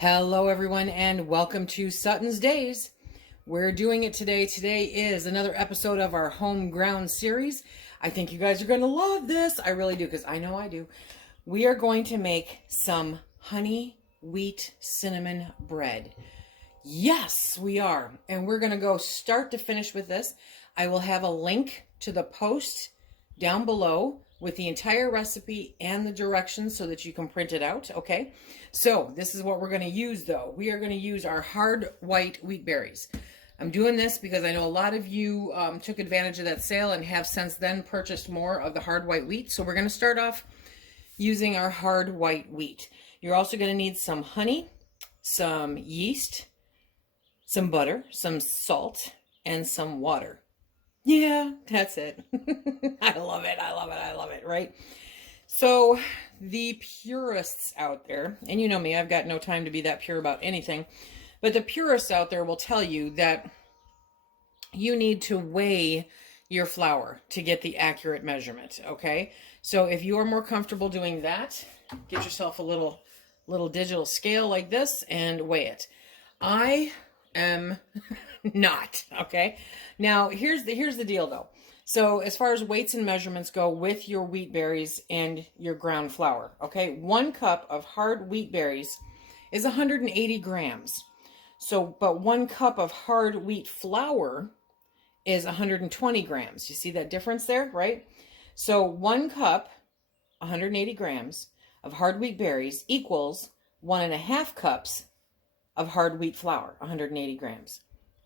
Hello everyone and welcome to Sutton's Days. We're doing it today. Today is another episode of our home ground series. I think you guys are going to love this. I really do, because I know I do. We are going to make some honey wheat cinnamon bread. Yes, we are. And we're going to go start to finish with this. I will have a link to the post down below with the entire recipe and the directions so that you can print it out, okay? So this is what we're going to use though. We are going to use our hard white wheat berries. I'm doing this because I know a lot of you took advantage of that sale and have since then purchased more of the hard white wheat. So we're going to start off using our hard white wheat. You're also going to need some honey, some yeast, some butter, some salt, and some water. Yeah, that's it. I love it. I love it. I love it, right? So the purists out there, and you know me, I've got no time to be that pure about anything, but the purists out there will tell you that you need to weigh your flour to get the accurate measurement, okay? So if you are more comfortable doing that, get yourself a little digital scale like this and weigh it. I am not, okay? Now, here's the deal though. So as far as weights and measurements go with your wheat berries and your ground flour, okay? 1 cup of hard wheat berries is 180 grams. So, but 1 cup of hard wheat flour is 120 grams. You see that difference there, right? So 1 cup, 180 grams of hard wheat berries equals 1.5 cups of hard wheat flour, 180 grams.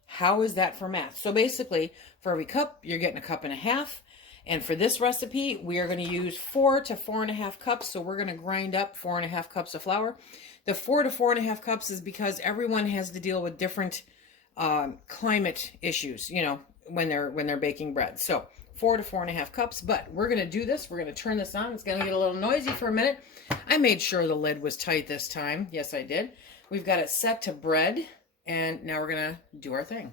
How is that for math? So basically, for every cup, you're getting 1.5 cups. And for this recipe, we are going to use 4 to 4.5 cups. So we're going to grind up 4.5 cups of flour. The 4 to 4.5 cups is because everyone has to deal with different climate issues, you know, when they're baking bread. So 4 to 4.5 cups. But we're going to do this. We're going to turn this on. It's going to get a little noisy for a minute. I made sure the lid was tight this time. Yes, I did. We've got it set to bread. And now we're going to do our thing.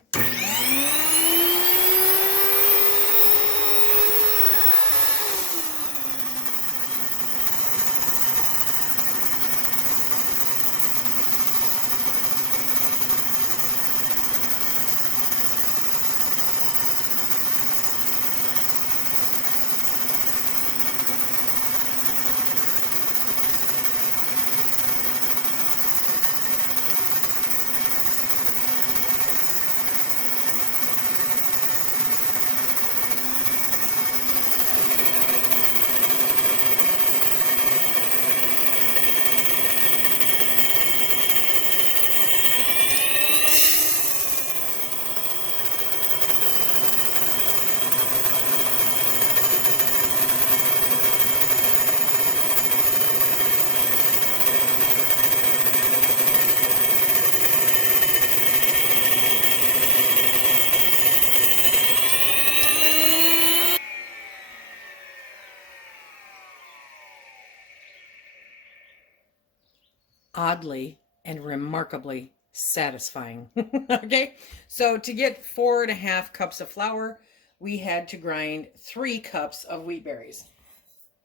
Oddly and remarkably satisfying. Okay, so to get 4.5 cups of flour, we had to grind 3 cups of wheat berries.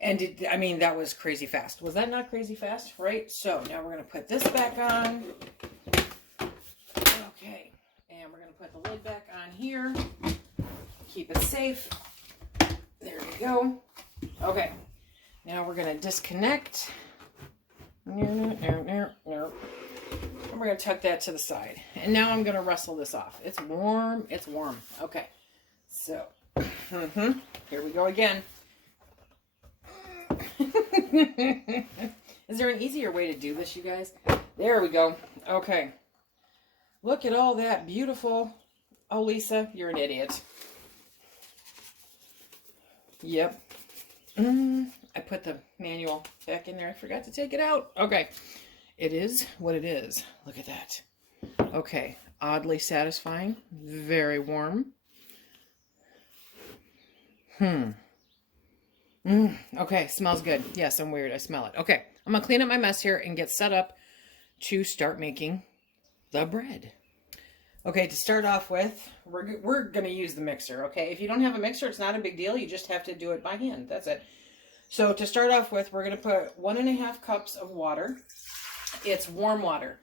And I mean, that was crazy fast. Was that not crazy fast? Right? So now we're going to put this back on. Okay, and we're going to put the lid back on here. Keep it safe. There we go. Okay, now we're going to disconnect. And we're going to tuck that to the side. And now I'm going to wrestle this off. It's warm. It's warm. Okay. So, here we go again. Is there an easier way to do this, you guys? There we go. Okay. Look at all that beautiful. Oh, Lisa, you're an idiot. Yep. I put the manual back in there. I forgot to take it out. Okay. It is what it is. Look at that. Okay. Oddly satisfying. Very warm. Okay. Smells good. Yes, I'm weird. I smell it. Okay. I'm going to clean up my mess here and get set up to start making the bread. Okay, to start off with, we're going to use the mixer, okay? If you don't have a mixer, it's not a big deal. You just have to do it by hand. That's it. So to start off with, we're going to put 1.5 cups of water. It's warm water.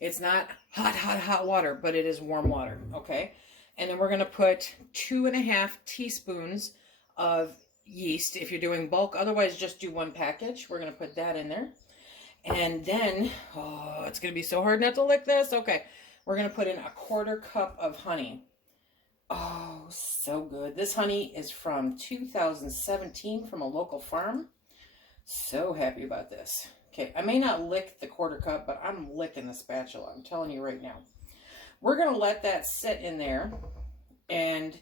It's not hot, hot, hot water, but it is warm water, okay? And then we're going to put 2.5 teaspoons of yeast if you're doing bulk. Otherwise, just do 1 package. We're going to put that in there. And then, oh, it's going to be so hard not to lick this. Okay, we're going to put in 1/4 cup of honey. Oh, so good. This honey is from 2017 from a local farm. So happy about this. Okay, I may not lick the 1/4 cup, but I'm licking the spatula. I'm telling you right now. We're going to let that sit in there and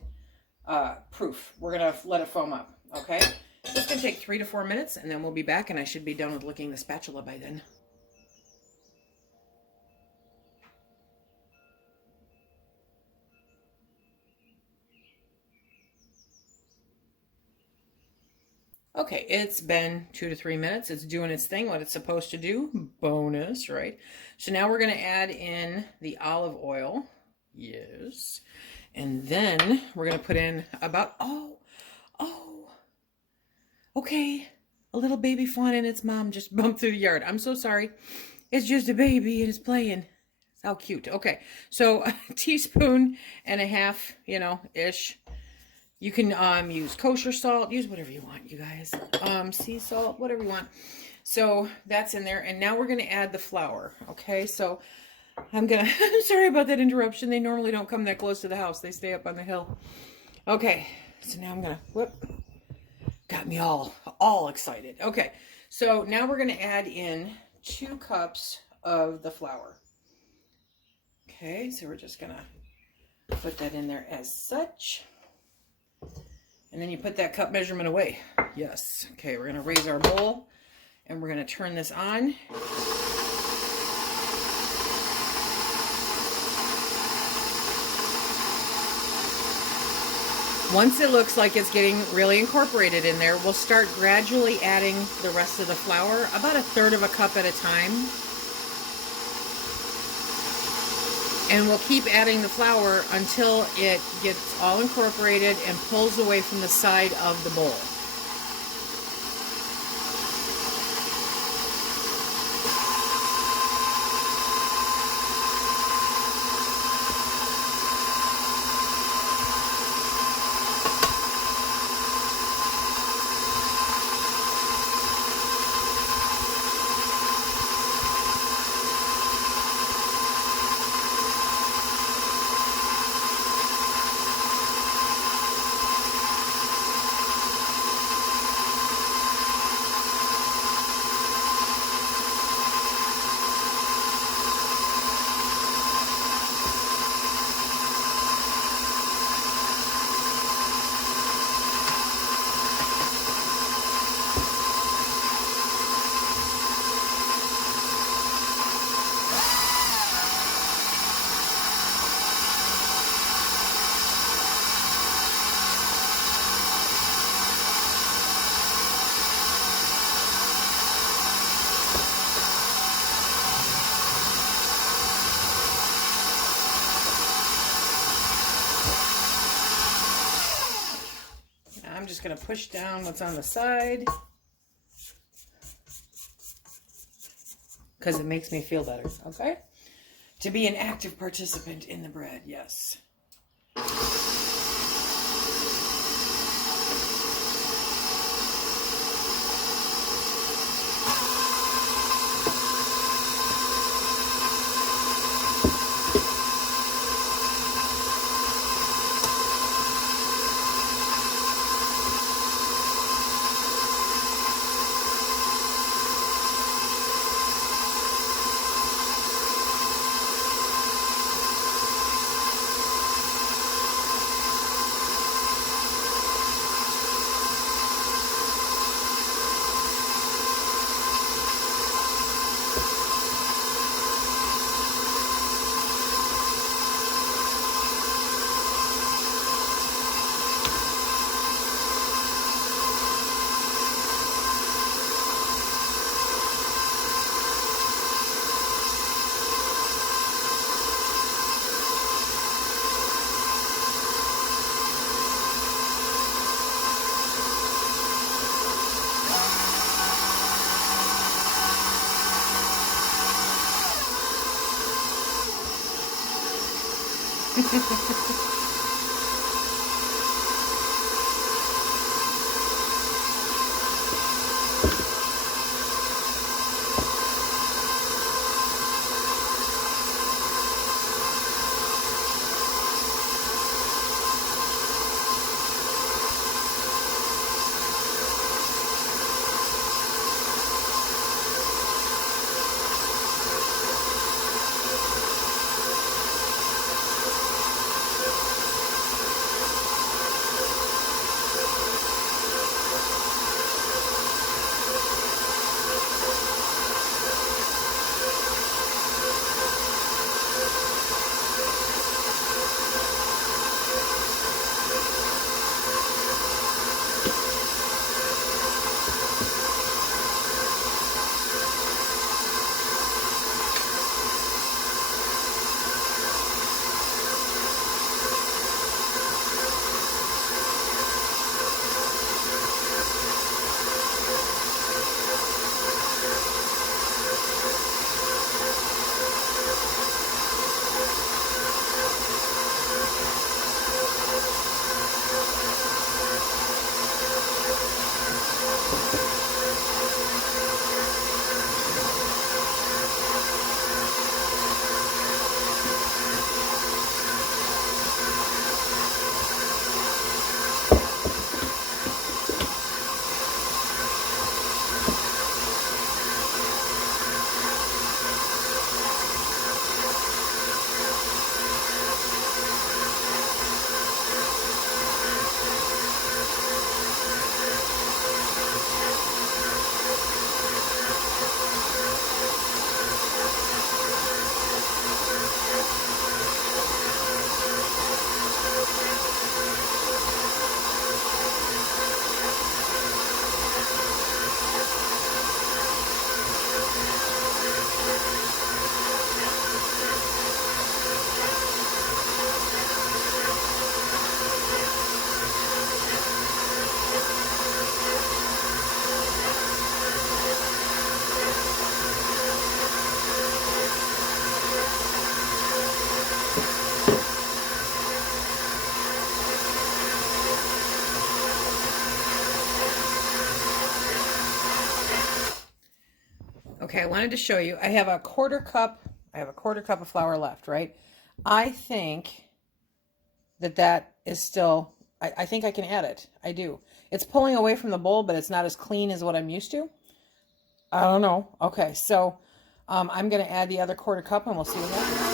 proof. We're going to let it foam up, okay? It's going to take 3 to 4 minutes, and then we'll be back, and I should be done with licking the spatula by then. Okay, it's been 2 to 3 minutes. It's doing its thing, what it's supposed to do. Bonus, right? So now we're going to add in the olive oil. Yes. And then we're going to put in about, okay, a little baby fawn and its mom just bumped through the yard. I'm so sorry. It's just a baby and it's playing. How cute. Okay, so 1.5 teaspoons, you know, ish. You can use kosher salt, use whatever you want, you guys. Sea salt, whatever you want. So that's in there. And now we're going to add the flour. Okay, so I'm sorry about that interruption. They normally don't come that close to the house. They stay up on the hill. Okay, so now I'm going to, whoop. Got me all excited. Okay, so now we're going to add in 2 cups of the flour. Okay, so we're just going to put that in there as such. And then you put that cup measurement away. Yes. Okay, we're going to raise our bowl and we're going to turn this on. Once it looks like it's getting really incorporated in there, we'll start gradually adding the rest of the flour, about 1/3 cup at a time. And we'll keep adding the flour until it gets all incorporated and pulls away from the side of the bowl. I'm just going to push down what's on the side because it makes me feel better, okay? To be an active participant in the bread, yes. Okay, I wanted to show you. I have a quarter cup of flour left, right? I think that is still, I think I can add it. I do. It's pulling away from the bowl, but it's not as clean as what I'm used to. I don't know. Okay, so I'm going to add the other quarter cup and we'll see what happens.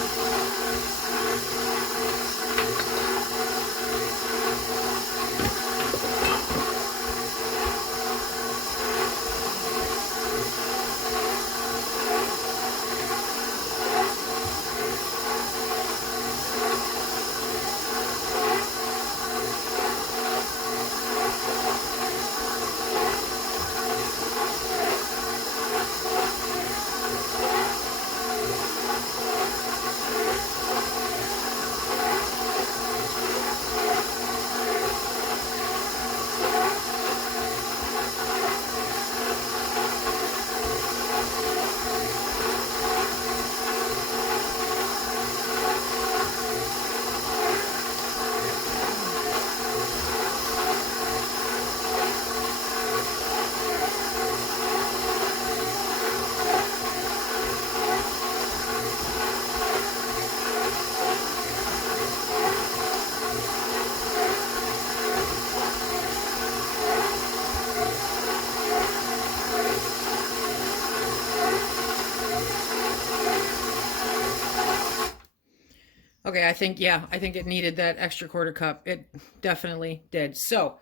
Okay, I think it needed that extra quarter cup. It definitely did. So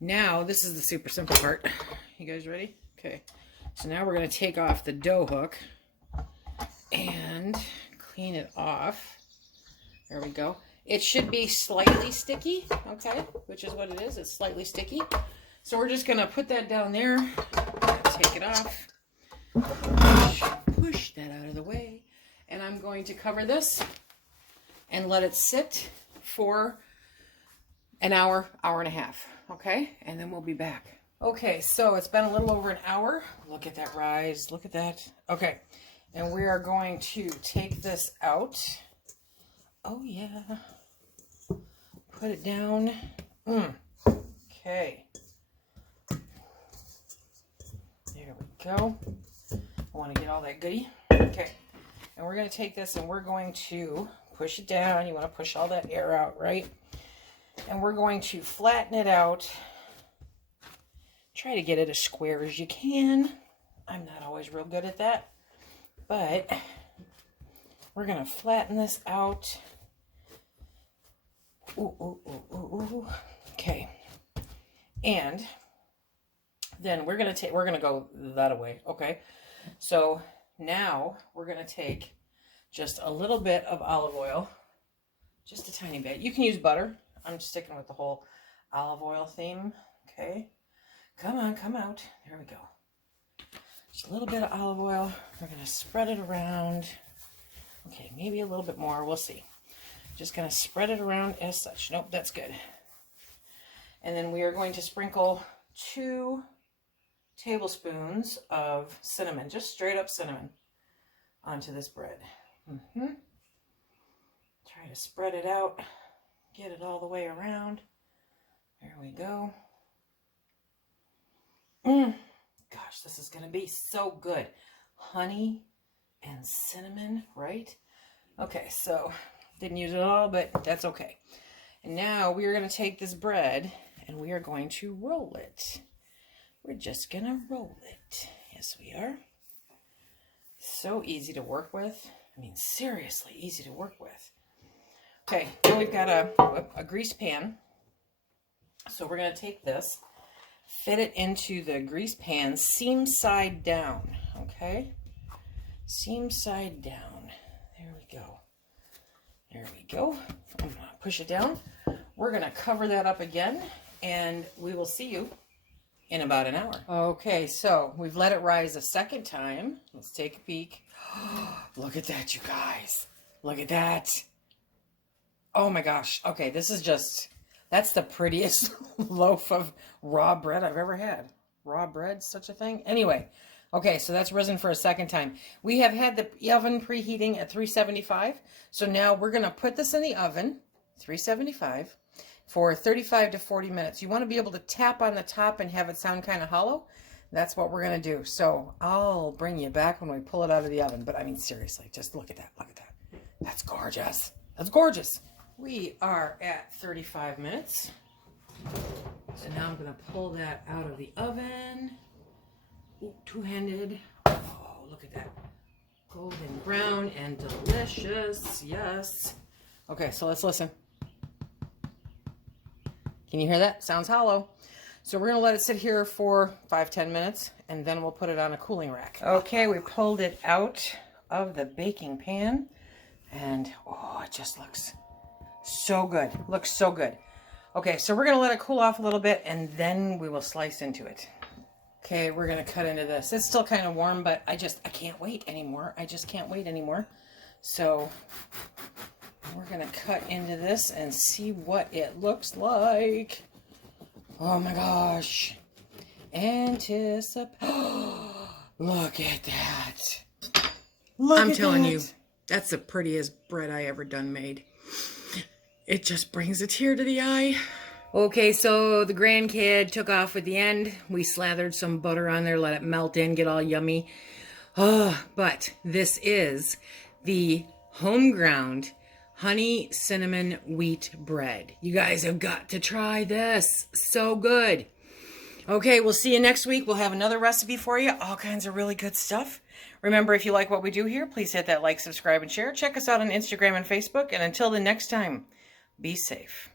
now this is the super simple part. You guys ready? Okay. So now we're going to take off the dough hook and clean it off. There we go. It should be slightly sticky, okay, which is what it is. It's slightly sticky. So we're just going to put that down there, take it off, push that out of the way, and I'm going to cover this and let it sit for an hour, hour and a half, okay? And then we'll be back. Okay, so it's been a little over an hour. Look at that rise, look at that. Okay, and we are going to take this out. Oh yeah, put it down. Okay. There we go. I want to get all that goodie. Okay. And we're going to take this and we're going to push it down. You want to push all that air out, right? And we're going to flatten it out. Try to get it as square as you can. I'm not always real good at that. But we're going to flatten this out. Ooh. Okay. And then we're going to go that way. Okay. So now we're going to take just a little bit of olive oil, just a tiny bit. You can use butter. I'm sticking with the whole olive oil theme. Okay. Come on, come out. There we go. Just a little bit of olive oil. We're going to spread it around. Okay, maybe a little bit more. We'll see. Just going to spread it around as such. Nope, that's good. And then we are going to sprinkle 2 tablespoons of cinnamon, just straight up cinnamon, onto this bread. Try to spread it out, get it all the way around. There we go. Gosh, this is going to be so good. Honey and cinnamon, right? Okay, so didn't use it all, but that's okay. And now we are going to take this bread and we are going to roll it. We're just going to roll it. Yes, we are. So easy to work with. I mean, seriously easy to work with. Okay, now we've got a greased pan. So we're going to take this, fit it into the greased pan, seam side down. Okay? Seam side down. There we go. There we go. I'm going to push it down. We're going to cover that up again, and we will see you in about an hour. Okay, so we've let it rise a second time. Let's take a peek. Look at that, you guys. Look at that. Oh my gosh. Okay, this is just, that's the prettiest loaf of raw bread I've ever had. Raw bread, such a thing? Anyway, okay, so that's risen for a second time. We have had the oven preheating at 375. So now we're going to put this in the oven, 375, for 35 to 40 minutes. You want to be able to tap on the top and have it sound kind of hollow. That's what we're going to do. So I'll bring you back when we pull it out of the oven. But I mean, seriously, just look at that. Look at that. That's gorgeous. That's gorgeous. We are at 35 minutes. So now I'm going to pull that out of the oven. Ooh, two-handed. Oh, look at that. Golden brown and delicious. Yes. Okay, so let's listen. Can you hear that? Sounds hollow. So we're going to let it sit here for 5-10 minutes, and then we'll put it on a cooling rack. Okay, we pulled it out of the baking pan, and oh, it just looks so good. Looks so good. Okay, so we're going to let it cool off a little bit, and then we will slice into it. Okay, we're going to cut into this. It's still kind of warm, but I can't wait anymore. I just can't wait anymore. So we're going to cut into this and see what it looks like. Oh my gosh. Anticipate. Look at that. I'm telling you, that's the prettiest bread I ever done made. It just brings a tear to the eye. Okay, so the grandkid took off at the end. We slathered some butter on there, let it melt in, get all yummy. But this is the home ground honey cinnamon wheat bread. You guys have got to try this. So good. Okay, we'll see you next week. We'll have another recipe for you. All kinds of really good stuff. Remember, if you like what we do here, please hit that like, subscribe, and share. Check us out on Instagram and Facebook. And until the next time, be safe.